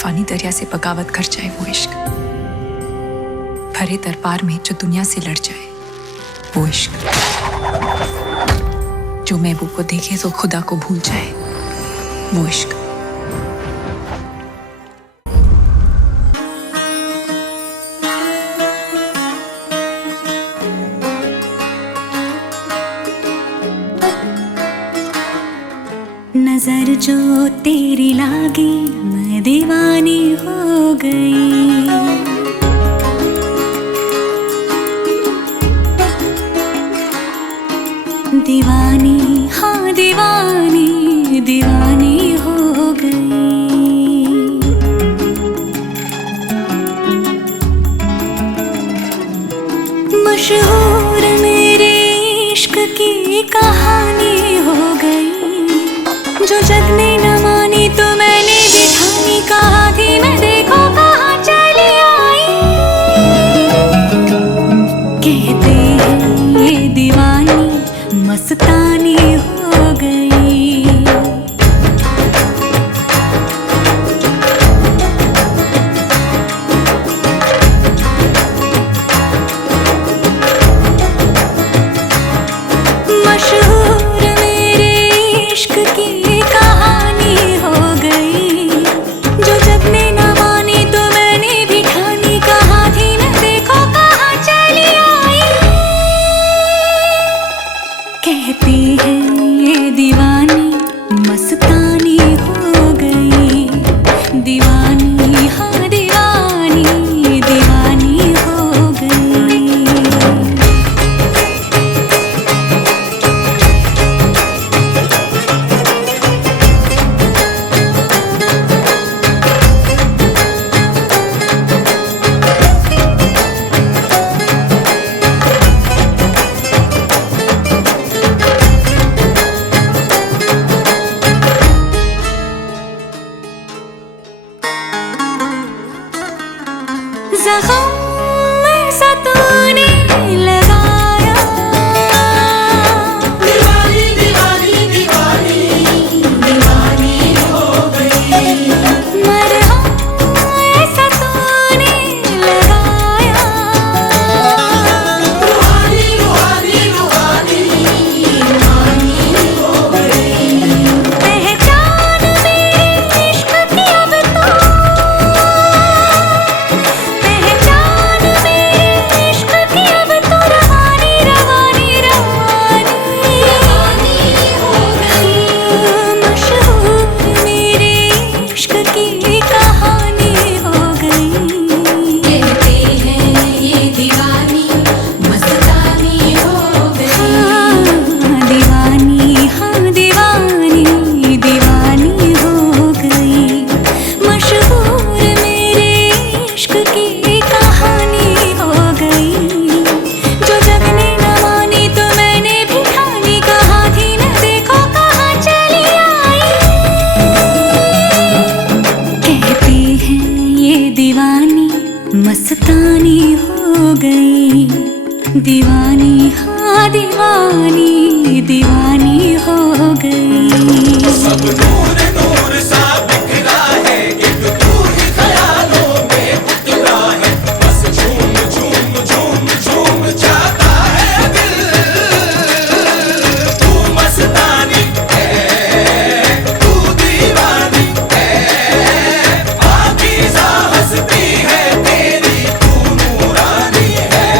तूफानी दरिया से बगावत कर जाए वो इश्क, भरे दरबार में जो दुनिया से लड़ जाए वो इश्क, जो महबूब को देखे तो खुदा को भूल जाए वो इश्क। नजर जो तेरी लागी मैं दीवानी हो गई, दीवानी हाँ दीवानी दीवानी हो गई। मशहूर मेरे इश्क की कहानी हो गई, जो जग ने न मानी तो मैंने भी ठानी, कहा थी मैं देखो कहाँ चली आई। कहते हैं ये दीवानी मस्तानी हो गई। मशहूर मेरे इश्क की कहानी हो गई, जो जग ने न मानी तो मैंने भी ठानी, कहा थी मैं देखो कहाँ चली आई। कहती है ये दीवानी मस्तानी हो गई, दीवानी हाँ दीवानी दीवानी हो गई। ज़ख़म ऐसा तूने लगाया, दीवानी दीवानी दीवानी दीवानी हो गई। मरहम ऐसा तूने लगाया, रूहानी रूहानी रूहानी रूहानी हो गई। पहचान मेरे इश्क की अब तो, मस्तानी हो गई, दीवानी हाँ दीवानी दीवानी हो गई। सब नूर नूर सा बिखरा है, एक तू ही ख्यालों में उतरा है, बस झूम झूम झूम झूम जाता है दिल। तू मस्तानी है, तू दीवानी है, पाकीज़ा हस्ती है तेरी, तू नूरानी है।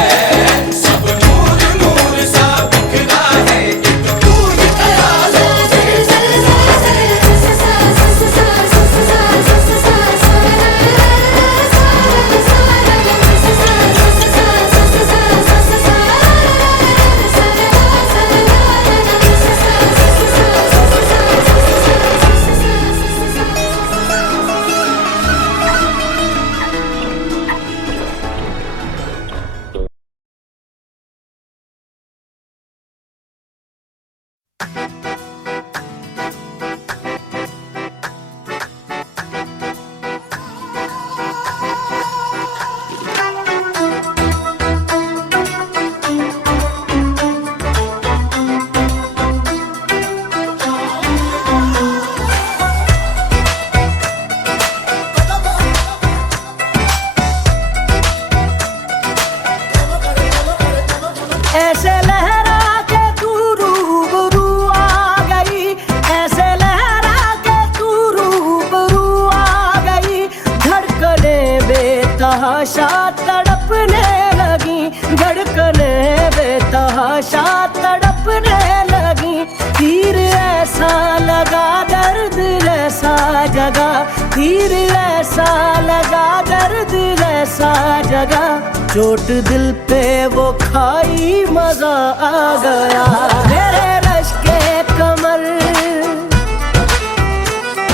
सब नूर नूर सा बिखरा है, एक तू ही ख्यालों में ऐसे लहरा के तू रूबरू आ गई, ऐसे लहरा के तू रूबरू आ गई। धड़कने बेतहाशा तड़पने लगी, धड़कने बेतहाशा तड़पने लगी। तीर ऐसा लगा दर्द ऐसा जगा, तीर ऐसा लगा दर्द ऐसा जगा। चोट दिल पे वो खाई मजा आ गया। मेरे रश के कमर,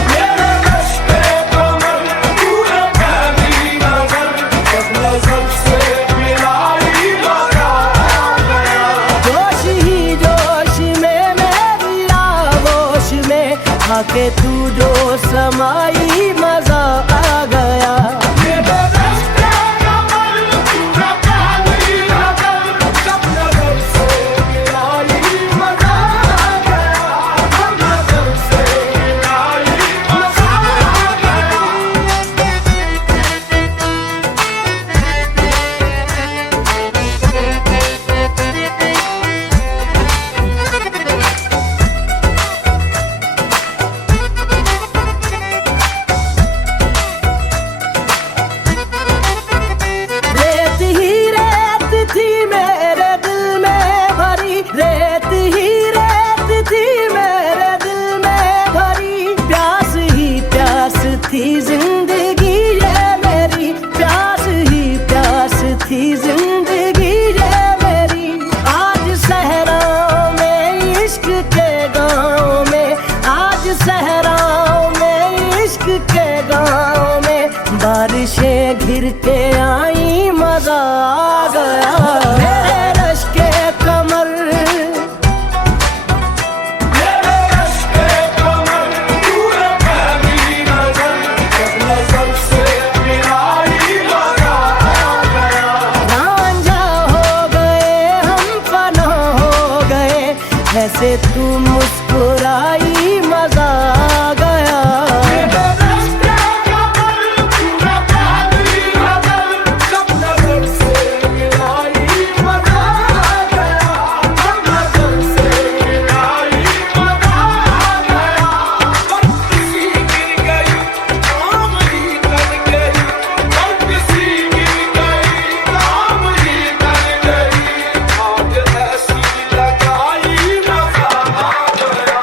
मेरे रश के कमर पूरा फैली नजर, जब नजर से मिलाई मजा आ गया। जोश ही जोश में मेरी आगोश में आके तू जो समाई मजा आ गया। मेरे रश के कमर पूरा फैली नजर, जब नजर से मिलाई मजा आ गया, जब नजर से मिलाई मजा आ गया। रेत ही रेत थी मेरे दिल में भरी, रेत ही रेत थी मेरे दिल में भरी। प्यास ही प्यास थी जिंदगी ये मेरी, प्यास ही प्यास थी जिंदगी ये मेरी। आज सहराओं में इश्क के गाँव में, आज सहराओं में इश्क के गाँव में बारिशें घिर के आई मजा आ गया। मेरे रश के कमर, मेरे रश के कमर पूरा फैली नजर, जब नजर से मिलाई मजा आ गया। रांझा हो गए हम फना हो गए, ऐसे तू मुस्कुराई मजा आ गया। मेरे रश के कमर पूरा फैली नजर, जब नजर से मिलाई मजा आ गया, जब नजर से मिलाई मजा आ गया। किसी गिर गई काम ही कर गई, किसी गिर गई काम ही कर गई। आज ऐसी लगाई मजा आ गया।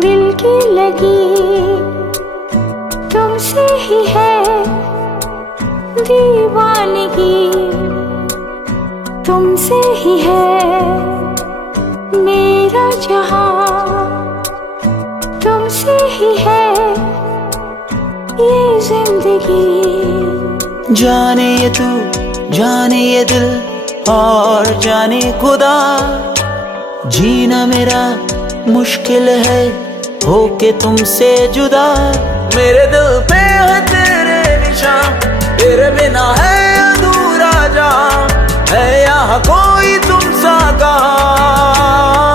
दिल की लगी तुमसे ही है, दीवानगी तुमसे ही है, मेरा जहां तुमसे ही है, ये जिंदगी। जाने ये तू, जाने ये दिल और जाने खुदा, जीना मेरा मुश्किल है होके तुमसे जुदा। मेरे दिल पे है तेरे निशान, तेरे बिना है अधूरा जहां, है यहाँ कोई तुम सा कहां।